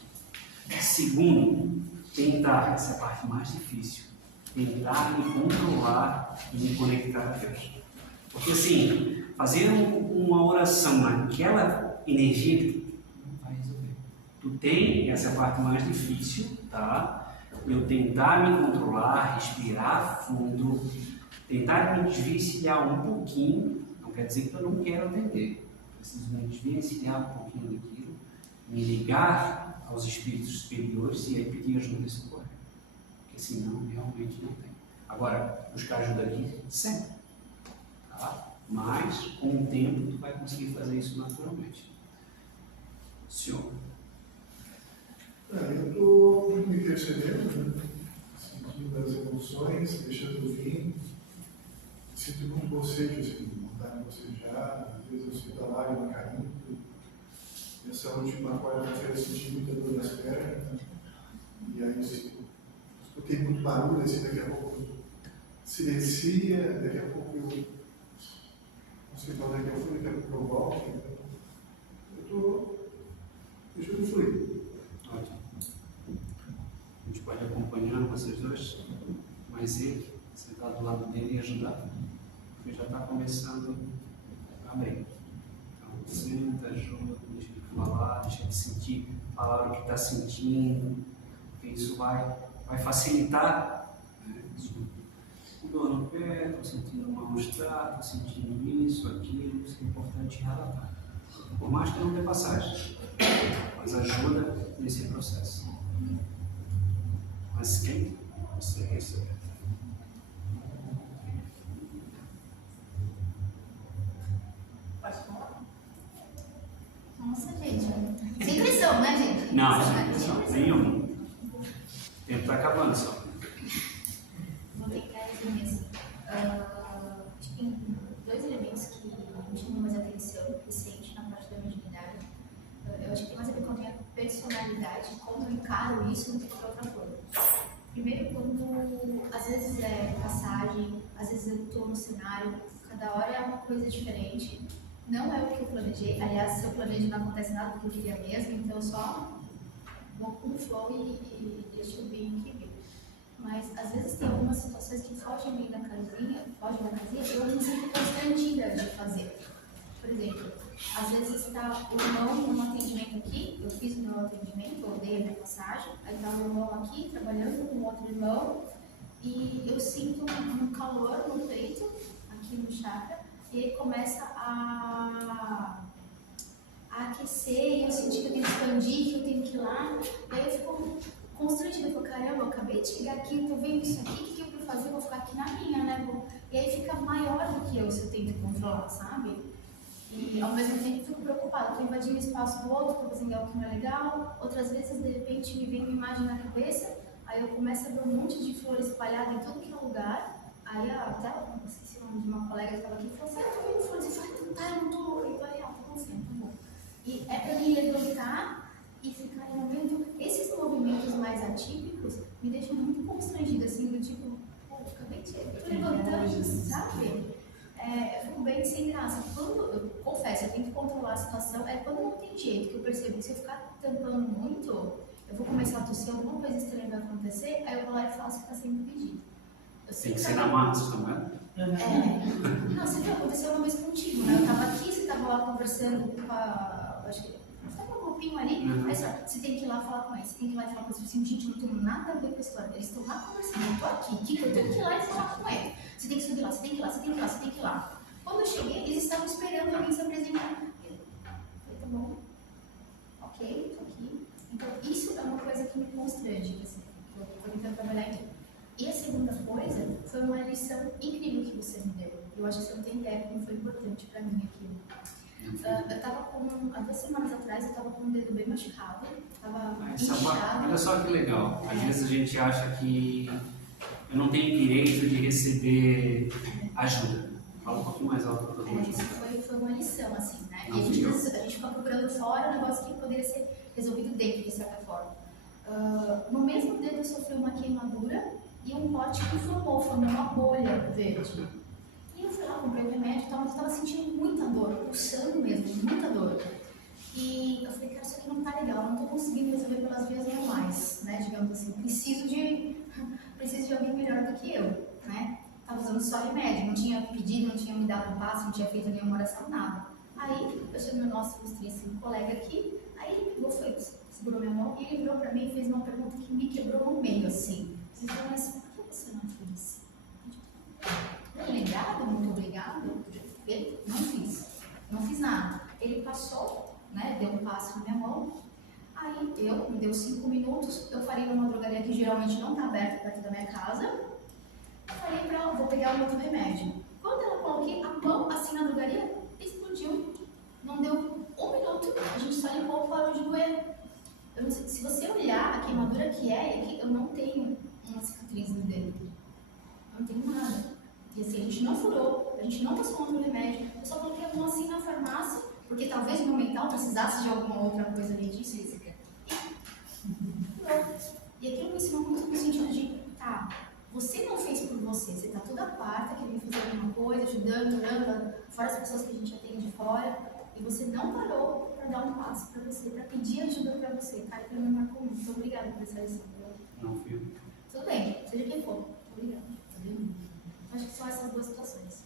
Segundo, tentar, essa é a parte mais difícil, tentar me controlar e me conectar a Deus. Porque assim, fazer uma oração naquela energia não vai resolver. Tu tem essa parte mais difícil, tá? Eu tentar me controlar, respirar fundo, tentar me desvencilhar um pouquinho, não quer dizer que eu não quero atender. Preciso me desvencilhar um pouquinho daquilo, me ligar aos espíritos superiores e aí pedir ajuda e socorro. Porque senão, realmente não tem. Agora, buscar ajuda aqui, sempre. Tá? Mas, com o tempo, tu vai conseguir fazer isso naturalmente. Senhor. Eu estou me percebendo, né? Sentindo as emoções, deixando vir. Sinto muito bocejo, assim, vontade de bocejar. Às vezes eu sinto a lágrima caindo. Essa última quarta-feira eu senti muita dor nas pernas. Né? E aí eu escutei muito barulho, assim, daqui a pouco silencia, daqui a pouco eu não sei para onde é que eu fui, daqui a pouco eu volto. Então, eu estou deixando fluir. Ótimo. A gente pode acompanhar vocês dois, mas ele, sentar do lado dele e ajudar, porque já está começando a abrir. Então, senta, ajuda, deixa ele falar, deixa ele sentir, falar o que está sentindo, porque isso vai facilitar. Né? Dor no pé, estou sentindo um mal-estar, estou sentindo isso, aquilo, isso é importante relatar. Por mais que não dê passagem, mas ajuda nesse processo. Mas quem você receber? Pode falar? Nossa, gente. Sem pressão, né, gente? Não, sem pressão nenhuma. O tempo está acabando só. Vou tentar resumir assim. Tem dois elementos que me chamam mais atenção recente na parte da mediunidade. Eu acho que tem mais a ver com a minha personalidade, como eu encaro isso do que outra coisa. Primeiro, quando às vezes é passagem, às vezes eu estou no cenário, cada hora é uma coisa diferente. Não é o que eu planejei. Aliás, se eu planejo não acontece nada do que eu queria mesmo, então eu só vou com o flow e deixo eu vir o que vir. Mas às vezes tem algumas situações que fogem bem da casinha, e eu me sinto constrangida de fazer. Por exemplo, às vezes está o irmão num atendimento aqui, eu fiz o meu atendimento, eu dei a minha passagem, aí está o irmão aqui trabalhando com outro irmão, e eu sinto um calor no peito, aqui no chakra, e aí começa a aquecer, e eu senti que eu tenho que expandir, que eu tenho que ir lá, e aí eu fico constrangida, eu falo, caramba, eu acabei de chegar aqui, tô vendo isso aqui, o que eu vou fazer? Eu vou ficar aqui na minha, né? E aí fica maior do que eu se eu tento controlar, sabe? E ao mesmo tempo fico preocupada, estou invadindo o espaço do outro, estou fazendo algo que não é legal. Outras vezes, de repente, me vem uma imagem na cabeça, aí eu começo a ver um monte de flores espalhadas em tudo que é lugar. Aí até, não esqueci o nome de uma colega que estava aqui, falou assim, eu tô vendo flores. Eu falei, então tá, eu não tô. Eu falei, tô confiando, tá bom. E é para me levantar e ficar vendo. Esses movimentos mais atípicos me deixam muito constrangida, assim, do tipo, pô, acabei de levantando, sabe? Eu fico bem sem graça. Eu confesso, eu tento controlar a situação. É quando não tem jeito, que eu percebo que se eu ficar tampando muito, eu vou começar a tossir, alguma coisa estranha vai acontecer, aí eu vou lá e faço o que está sendo pedido. Tem que ser na massa, não é? Não, você viu, aconteceu uma vez contigo, né? Eu estava aqui, você estava lá conversando com a... Acho que você estava um grupinho ali, aí só, você tem que ir lá falar com eles, você tem que ir lá e falar com eles, assim, gente, eu não tenho nada a ver com a história, eles estão lá conversando, eu estou aqui, que eu tenho que ir lá e falar com eles. Você tem que subir lá, você tem que ir lá, você tem que ir lá, você tem que ir lá. Quando eu cheguei, eles estavam esperando alguém se apresentar. Eu falei, tá bom, ok, estou aqui. Então, isso é uma coisa que me constrange, assim, que eu estou tentando trabalhar em tudo. E a segunda coisa foi uma lição incrível que você me deu. Eu acho que você não tem ideia como foi importante para mim aquilo. Eu estava há 2 semanas atrás, eu estava com um dedo bem machucado, estava inchado. Olha só que legal. Às vezes a gente acha que eu não tenho direito de receber ajuda. Fala um pouquinho mais alto para todo mundo. Isso foi uma lição, assim, né? E a gente fica procurando fora um negócio que poderia ser resolvido dentro, de certa forma. No mesmo dedo eu sofri uma queimadura e um pote que formou uma bolha verde. E eu fui lá, comprei o remédio e tal, mas eu estava sentindo muita dor, pulsando mesmo, muita dor. E eu falei, cara, isso aqui não tá legal, eu não estou conseguindo resolver pelas vias normais, né? Digamos assim, preciso de alguém melhor do que eu, né? Estava usando só remédio, não tinha pedido, não tinha me dado um passo, não tinha feito nenhuma oração, nada. Aí eu chamei o nosso ilustríssimo colega aqui, aí ele pegou, segurou ele virou para mim e fez uma pergunta que me quebrou no meio, assim. Ele falou, mas por que você não fez? Obrigado, muito obrigado. Eu não fiz nada. Ele passou, né, deu um passo na minha mão. Aí me deu 5 minutos, eu falei numa drogaria que geralmente não está aberta perto da minha casa. Eu falei para ela, vou pegar o outro remédio. Quando eu coloquei a mão assim na drogaria, explodiu. Não deu 1 minuto, a gente só limpou, parou de doer. Eu não sei, se você olhar a queimadura que que eu não tenho uma cicatriz no dedo. Eu não tenho nada. E assim, a gente não furou, a gente não passou outro remédio. Eu só coloquei a mão assim na farmácia, porque talvez no mental precisasse de alguma outra coisa além disso. E aquilo me ensinou muito no sentido de, tá, você não fez por você tá toda parte querendo fazer alguma coisa, ajudando, orando, fora as pessoas que a gente atende de fora, e você não parou para dar um passo para você, para pedir ajuda para você. Cara, que me marcou muito. Muito obrigada por essa lição. Não fui. Tudo bem, seja quem for. Obrigada. Tá vendo? Acho que são essas duas situações.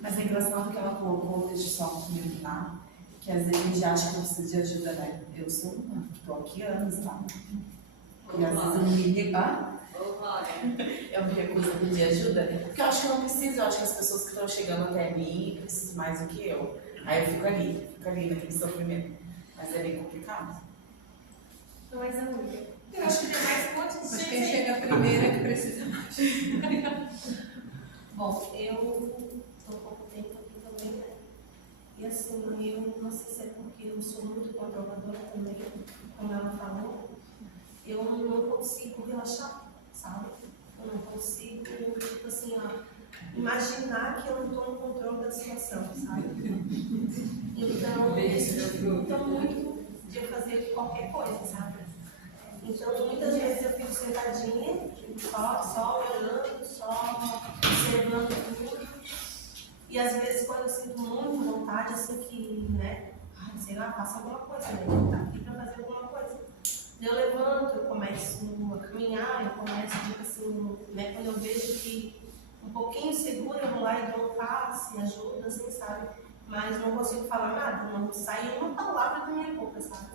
Mas é engraçado que ela colocou, deixa eu só comentar, que às vezes a gente acha que não precisa de ajuda, né? Eu sou uma, estou aqui há anos, tá? E às vezes eu me eu me recuso a pedir ajuda, porque eu acho que eu não preciso, eu acho que as pessoas que estão chegando até mim precisam mais do que eu. Aí eu fico ali naquele sofrimento. Mas é bem complicado. Não é essa única. Eu acho que tem mais um monte de Mas gente. quem chega primeiro é que precisa mais. Bom, eu estou há pouco tempo aqui também, né? E assim, eu não sei se é porque eu sou muito controladora também, como ela falou, eu não consigo relaxar, sabe? Eu não consigo, tipo assim, imaginar que eu não estou no controle da situação, sabe? Então, eu muito de fazer qualquer coisa, sabe? Então, muitas vezes eu fico sentadinha, só olhando, só observando tudo. E às vezes, quando eu sinto muita vontade, assim que, né, sei lá, faço alguma coisa, né? Eu estou aqui para fazer alguma coisa. Eu levanto, eu começo a caminhar, eu começo, tipo assim, né, quando eu vejo que um pouquinho seguro, eu vou lá e dou um passe, ajuda, assim, sabe? Mas não consigo falar nada, não sai uma palavra da minha boca, sabe?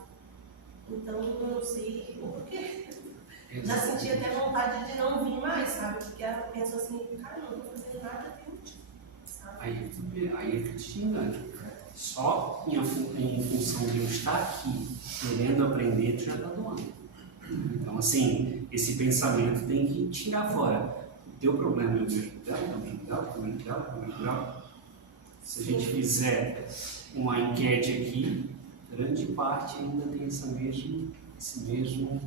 Então, eu não sei o porquê. Já senti até vontade de não vir mais, sabe? Porque eu penso assim, cara, eu não estou fazendo nada de útil, sabe? Aí tu te engana. Só em função de eu estar aqui, querendo aprender, tu já está doando. Então, assim, esse pensamento tem que tirar fora. O teu problema é o mesmo dela. Se a gente fizer uma enquete aqui, grande parte ainda tem esse mesmo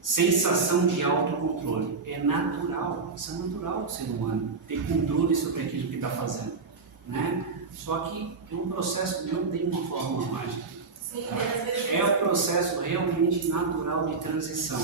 sensação de autocontrole. É natural, isso é natural do ser humano, ter controle sobre aquilo que está fazendo, né? Só que é um processo, não tem uma fórmula mágica. Sim, é um processo realmente natural de transição.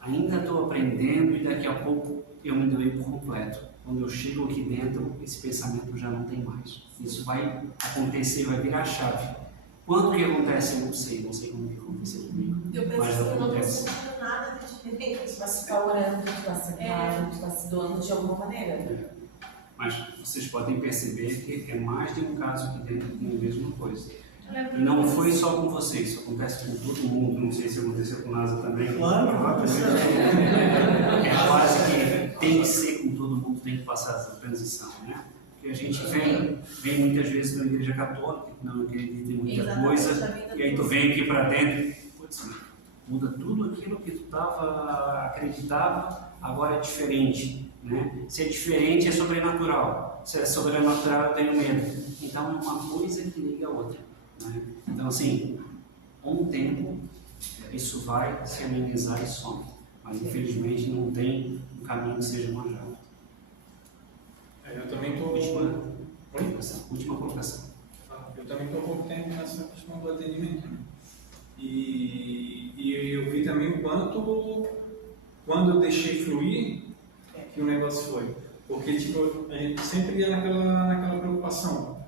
Ainda estou aprendendo e daqui a pouco eu me doei por completo. Quando eu chego aqui dentro, esse pensamento já não tem mais. Isso vai acontecer, vai virar chave. Quando que acontece? Eu não sei como que aconteceu comigo. Eu penso mas que eu não estou acontece. sentindo nada de diferente. Mas tu está orando, tu está sentado, tu está se doando de alguma maneira. Mas vocês podem perceber que é mais de um caso aqui dentro que tem a mesma coisa. E não foi só com vocês, isso acontece com todo mundo. Não sei se aconteceu com o NASA também. Claro, é quase que tem que ser com todo mundo, tem que passar essa transição, né? Porque a gente vem muitas vezes na igreja católica, que não acredita em muita coisa, e aí tu vem aqui para dentro, putz, muda tudo aquilo que tu acreditava, agora é diferente, né? Se é diferente, é sobrenatural. Se é sobrenatural, eu tenho medo. Então é uma coisa que liga a outra, né? Então, assim, com o tempo, isso vai se amenizar e some. Mas, infelizmente, não tem um caminho que seja mais rápido. Eu também estou... Última colocação. Eu também estou há pouco tempo nessa questão do atendimento. Né? E eu vi também o quanto, quando eu deixei fluir, que o negócio foi. Porque, tipo, a gente sempre ia naquela preocupação.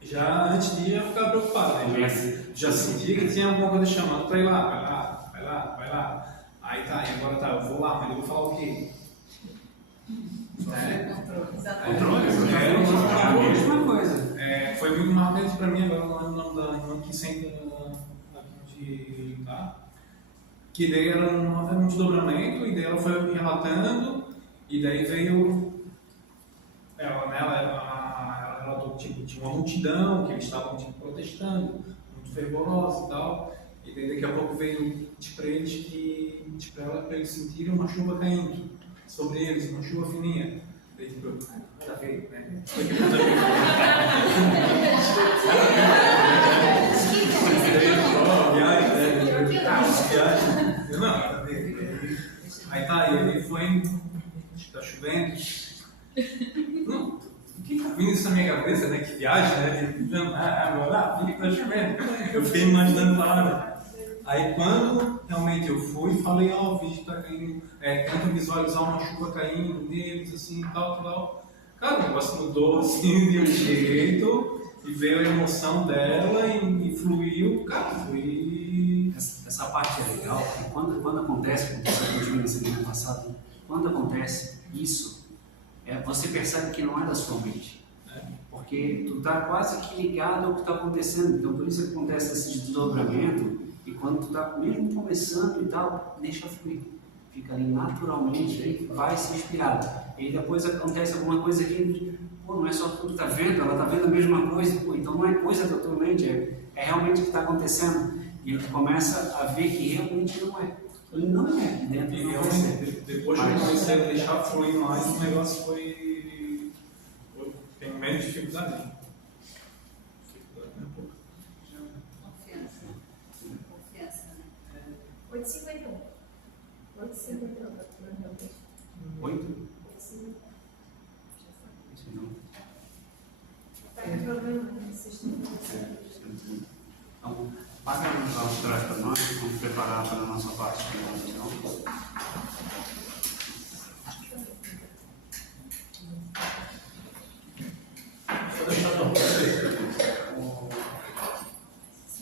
Já antes de ir, eu ficava preocupado, né? Já sentia que tinha alguma coisa chamando para ir lá, vai lá. Aí tá, e agora tá, eu vou lá, mas eu vou falar o quê? Controle, é a mesma coisa. foi muito marcante para mim, agora não lembro o nome da irmã que senta aqui onde tá. Que daí era um desdobramento, e daí ela foi relatando, e daí veio ela, né, ela relatou que tinha uma multidão, que eles estavam protestando, muito fervorosa e tal, e daí daqui a pouco veio para eles que, para eles sentirem uma chuva caindo sobre eles, uma chuva fininha. Daí tipo, nada a ver, né? Foi que muito viagem. Eu não, nada a ver. Aí tá, e ele foi, acho que tá chovendo. Não, o que tá vindo isso na minha cabeça, né? Que viagem, né? Agora, o que tá chovendo? Eu fiquei imaginando lá, né? Aí quando realmente eu fui, falei, o vídeo tá caindo, tenta visualizar uma chuva caindo neles, assim, tal. Cara, o negócio mudou, assim, de um jeito, e veio a emoção dela e fluiu, cara, foi... Essa parte é legal, porque quando acontece, como você viu na semana passada, quando acontece isso, você percebe que não é da sua mente. Porque tu tá quase que ligado ao que está acontecendo, então por isso que acontece esse desdobramento, e quando tu tá mesmo começando e tal, deixa fluir. Fica ali naturalmente, aí vai se inspirar. E depois acontece alguma coisa que, não é só tu que tá vendo, ela tá vendo a mesma coisa, então não é coisa da tua mente, é realmente o que está acontecendo. E a gente começa a ver que realmente não é. Ele não é dentro E do realmente, depois que eu comecei a deixar fluir mais, o negócio foi... Tem menos dificuldade. Confiança, né? 8,51. 8,51. 8? Isso não. Tá problema, Então, paga os atrás para nós, vamos preparar para a nossa parte de oração.